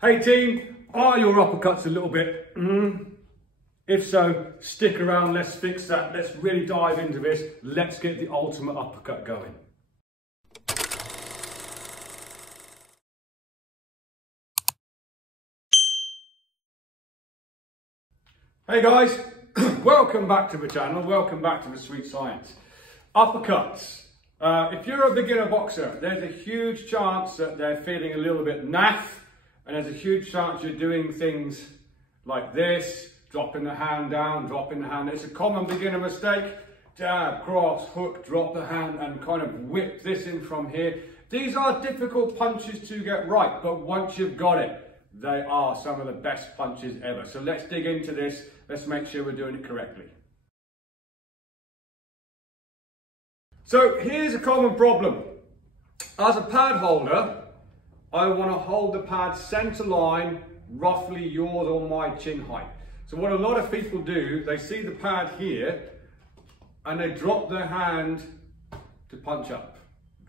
Hey team, are your uppercuts a little bit? If so, stick around, let's fix that. Let's really dive into this. Let's get the ultimate uppercut going. Hey guys, welcome back to the channel. Welcome back to the Sweet Science. Uppercuts. If you're a beginner boxer, there's a huge chance that they're feeling a little bit naff, and there's a huge chance you're doing things like this, dropping the hand down, dropping the hand. It's a common beginner mistake. Jab, cross, hook, drop the hand, and kind of whip this in from here. These are difficult punches to get right, but once you've got it, they are some of the best punches ever. So let's dig into this. Let's make sure we're doing it correctly. So here's a common problem. As a pad holder, I want to hold the pad center line, roughly yours or my chin height. So what a lot of people do, they see the pad here and they drop their hand to punch up.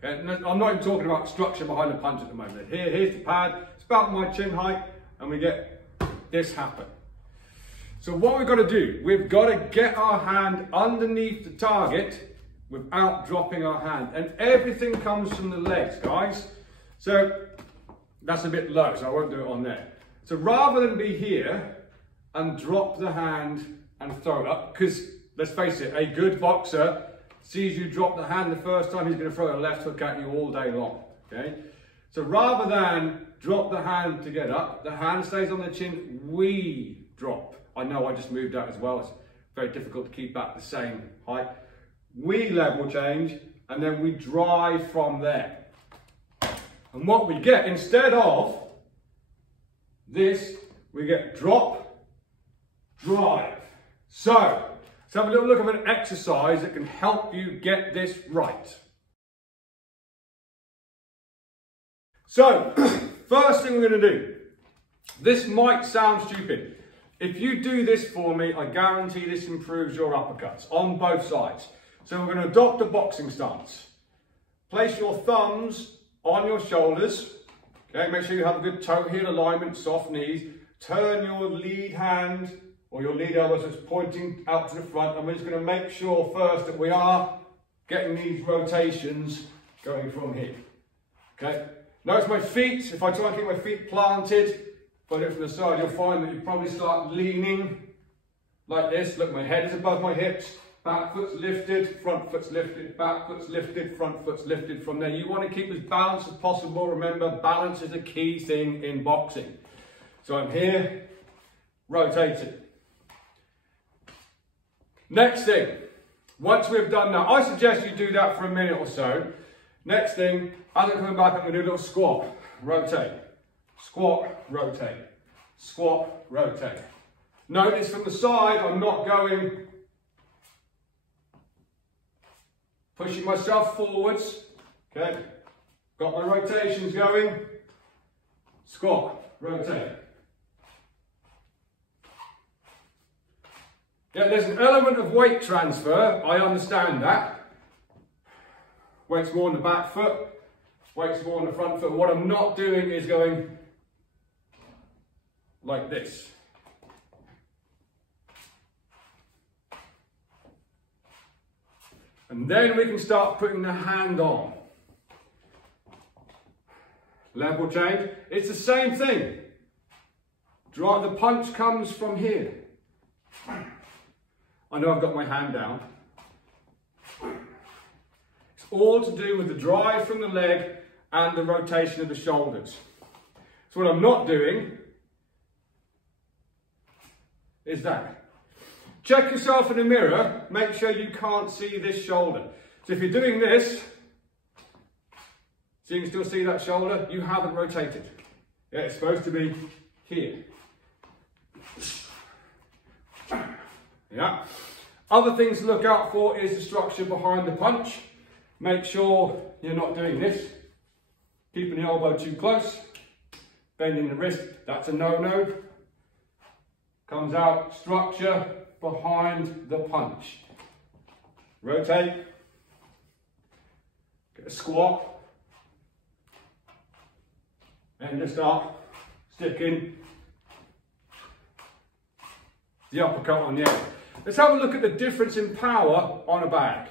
Okay? I'm not even talking about structure behind the punch at the moment. Here's the pad, it's about my chin height, and we get this happen. So what we've got to do, we've got to get our hand underneath the target without dropping our hand. And everything comes from the legs, guys. So that's a bit low, so I won't do it on there. So rather than be here and drop the hand and throw it up, because let's face it, a good boxer sees you drop the hand the first time, he's going to throw a left hook at you all day long. Okay? So rather than drop the hand to get up, the hand stays on the chin, we drop. I know I just moved that as well, it's very difficult to keep that the same height. We level change, and then we drive from there. And what we get, instead of this, we get drop, drive. So, let's have a little look at an exercise that can help you get this right. So, first thing we're going to do, this might sound stupid. If you do this for me, I guarantee this improves your uppercuts on both sides. So we're going to adopt a boxing stance. Place your thumbs on your shoulders. Okay, make sure you have a good toe heel alignment, soft knees. Turn your lead hand or your lead elbow so it's pointing out to the front, and we're just going to make sure first that we are getting these rotations going from here. Okay, notice my feet. If I try and keep my feet planted, if I do it from the side, you'll find that you probably start leaning like this. Look, my head is above my hips. Back foot's lifted, front foot's lifted, back foot's lifted, front foot's lifted from there. You want to keep as balanced as possible. Remember, balance is a key thing in boxing. So I'm here, rotating. Next thing, once we've done that, I suggest you do that for a minute or so. Next thing, as I'm coming back, I'm going to do a little squat, rotate, squat, rotate, squat, rotate. Notice from the side, I'm not going pushing myself forwards, okay, got my rotations going, squat, rotate. Yeah, there's an element of weight transfer, I understand that. Weight's more on the back foot, weight's more on the front foot. What I'm not doing is going like this. And then we can start putting the hand on. Level change. It's the same thing. The punch comes from here. I know I've got my hand down. It's all to do with the drive from the leg and the rotation of the shoulders. So what I'm not doing is that. Check yourself in the mirror, make sure you can't see this shoulder. So if you're doing this, so you can still see that shoulder, you haven't rotated. Yeah, it's supposed to be here. Yeah. Other things to look out for is the structure behind the punch. Make sure you're not doing this. Keeping the elbow too close. Bending the wrist, that's a no-no. Comes out, structure behind the punch. Rotate. Get a squat. And just start sticking the uppercut on the end. Let's have a look at the difference in power on a bag.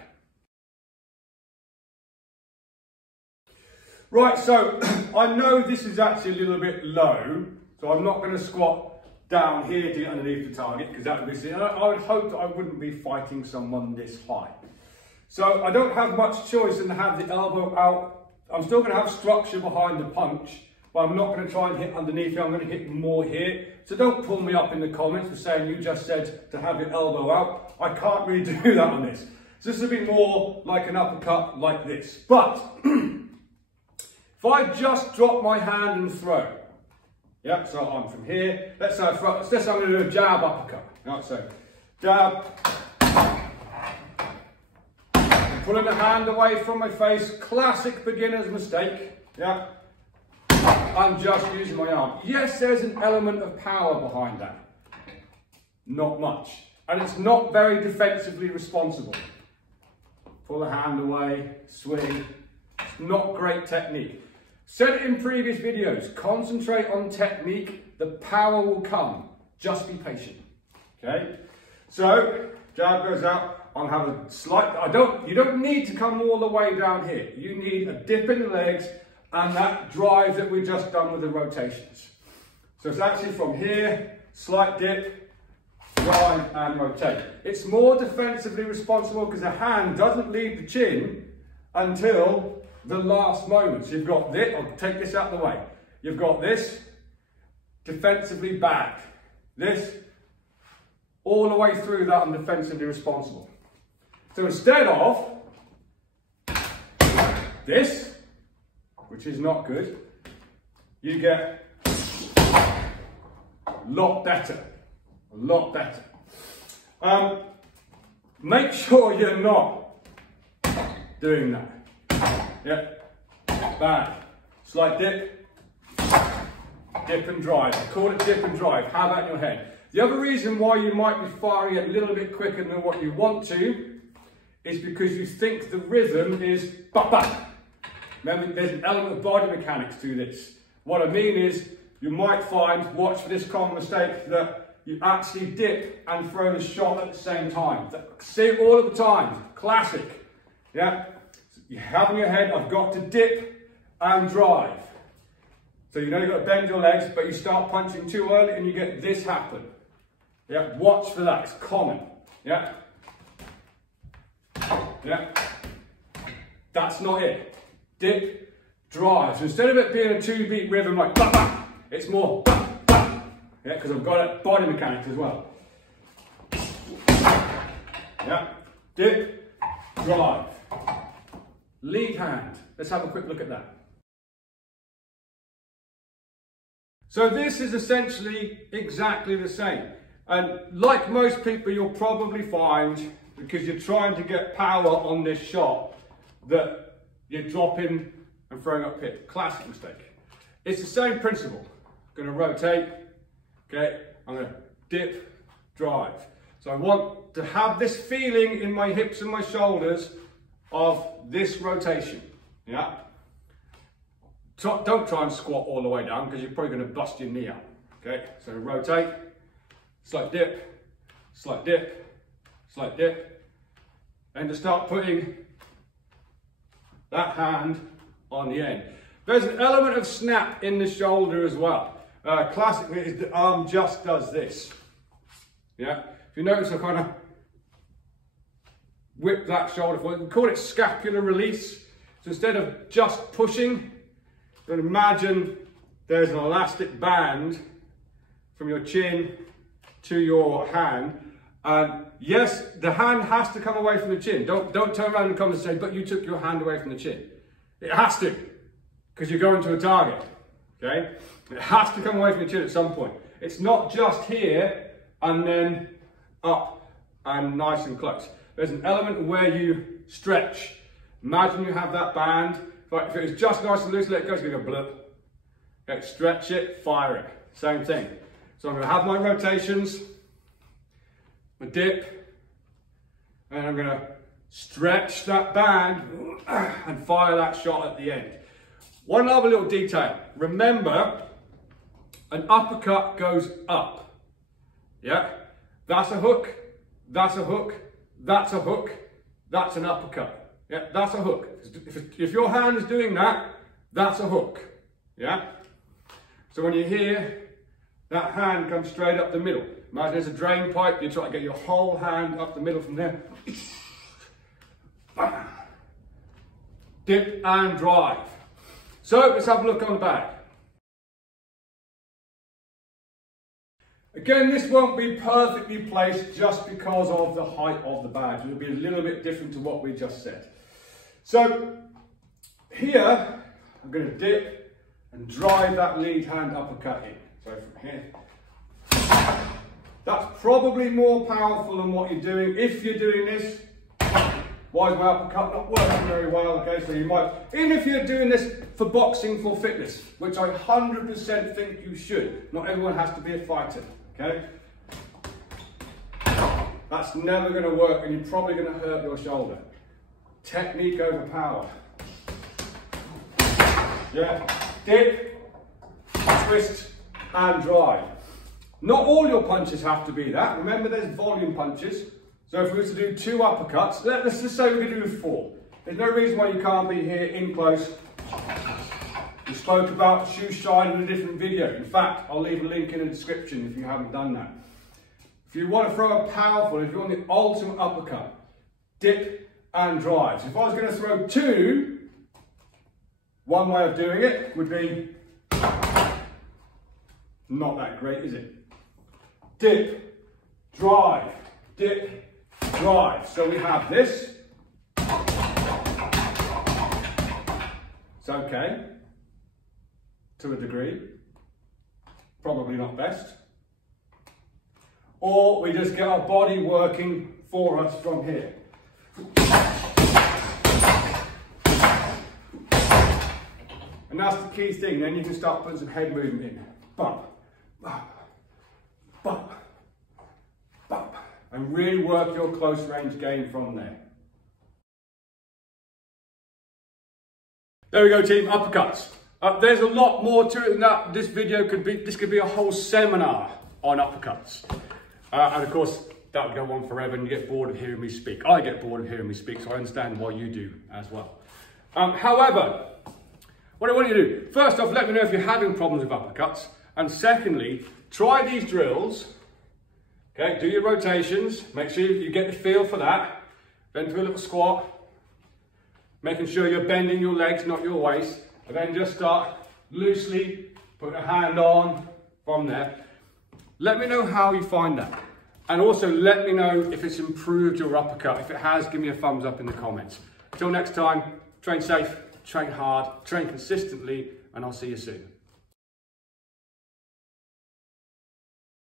Right, so I know this is actually a little bit low, so I'm not going to squat down here to get underneath the target, because that would be silly. I would hope that I wouldn't be fighting someone this high. So I don't have much choice than to have the elbow out. I'm still going to have structure behind the punch, but I'm not going to try and hit underneath here. I'm going to hit more here. So don't pull me up in the comments for saying you just said to have your elbow out. I can't really do that on this. So this would be more like an uppercut like this. But if I just drop my hand and throw, yeah, so I'm from here. Let's say I'm going to do a jab uppercut. Right, so jab, pulling the hand away from my face. Classic beginner's mistake. Yeah, I'm just using my arm. Yes, there's an element of power behind that. Not much, and it's not very defensively responsible. Pull the hand away, swing. It's not great technique. Said it in previous videos, concentrate on technique, the power will come. Just be patient, okay? So, jab goes out, I'll have a slight, you don't need to come all the way down here. You need a dip in the legs and that drive that we've just done with the rotations. So it's actually from here, slight dip, drive and rotate. It's more defensively responsible because the hand doesn't leave the chin until the last moment. So you've got this, I'll take this out of the way. You've got this, defensively back. This, all the way through that and defensively responsible. So instead of this, which is not good, you get a lot better. A lot better. Make sure you're not doing that. Yeah, back, slight dip, dip and drive. I call it dip and drive. Have that in your head. The other reason why you might be firing it a little bit quicker than what you want to is because you think the rhythm is ba-ba. Remember, there's an element of body mechanics to this. What I mean is, you might find, watch for this common mistake, that you actually dip and throw the shot at the same time. See it all of the time. Classic. Yeah. You have in your head, I've got to dip and drive. So you know you've got to bend your legs, but you start punching too early and you get this happen. Yeah, watch for that, it's common. Yeah. Yeah. That's not it. Dip, drive. So instead of it being a 2-beat rhythm like bah, bah, it's more bah, bah. Yeah, because I've got a body mechanics as well. Yeah. Dip, drive. Lead hand. Let's have a quick look at that. So this is essentially exactly the same. And like most people, you'll probably find, because you're trying to get power on this shot, that you're dropping and throwing up here. Classic mistake. It's the same principle. I'm going to rotate, okay, I'm going to dip, drive. So I want to have this feeling in my hips and my shoulders of this rotation, yeah? Don't try and squat all the way down because you're probably going to bust your knee out, okay? So rotate, slight dip, slight dip, slight dip, and to start putting that hand on the end. There's an element of snap in the shoulder as well. Classically, is the arm just does this, yeah? If you notice, I kind of whip that shoulder forward. We call it scapular release. So instead of just pushing, then imagine there's an elastic band from your chin to your hand. And yes, the hand has to come away from the chin. Don't turn around and come and say, but you took your hand away from the chin. It has to, because you're going to a target, okay? It has to come away from the chin at some point. It's not just here and then up and nice and close. There's an element where you stretch. Imagine you have that band. If it was just nice and loose, let it go, it's going to go blip. Okay, stretch it, fire it. Same thing. So I'm going to have my rotations, my dip, and I'm going to stretch that band and fire that shot at the end. One other little detail. Remember, An uppercut goes up. Yeah? That's a hook, that's a hook, that's a hook, that's an uppercut. Yeah, that's a hook. If your hand is doing that, that's a hook. Yeah? So when you hear that hand come straight up the middle, imagine there's a drain pipe, you try to get your whole hand up the middle from there. Dip and drive. So let's have a look on the back. Again, this won't be perfectly placed just because of the height of the badge. It'll be a little bit different to what we just said. So here, I'm going to dip and drive that lead hand uppercut in. So from here, that's probably more powerful than what you're doing. If you're doing this, why is my uppercut not working very well? Okay, so you might, even if you're doing this for boxing for fitness, which I 100% think you should. Not everyone has to be a fighter, okay? That's never going to work and you're probably going to hurt your shoulder. Technique over power. Yeah, dip, twist and drive. Not all your punches have to be that. Remember there's volume punches. So if we were to do 2 uppercuts, let's just say we could do 4. There's no reason why you can't be here in close. We spoke about shoe shine in a different video. In fact, I'll leave a link in the description if you haven't done that. If you want to throw a powerful, if you want the ultimate uppercut, dip and drive. So if I was going to throw 2, one way of doing it would be not that great, is it? Dip, drive, dip, drive. So we have this. It's okay, to a degree. Probably not best. Or we just get our body working for us from here. And that's the key thing. Then you can start putting some head movement in. Bump, bump, bump, bump. And really work your close range game from there. There we go, team, uppercuts. There's a lot more to it than that. This could be a whole seminar on uppercuts. And of course, that would go on forever and you get bored of hearing me speak. I get bored of hearing me speak, so I understand why you do as well. However, what I want you to do, first off, let me know if you're having problems with uppercuts. And secondly, try these drills. Okay, do your rotations. Make sure you get the feel for that. Then do a little squat. Making sure you're bending your legs, not your waist. And then just start loosely, put a hand on from there. Let me know how you find that. And also let me know if it's improved your uppercut. If it has, give me a thumbs up in the comments. Until next time, train safe, train hard, train consistently, and I'll see you soon.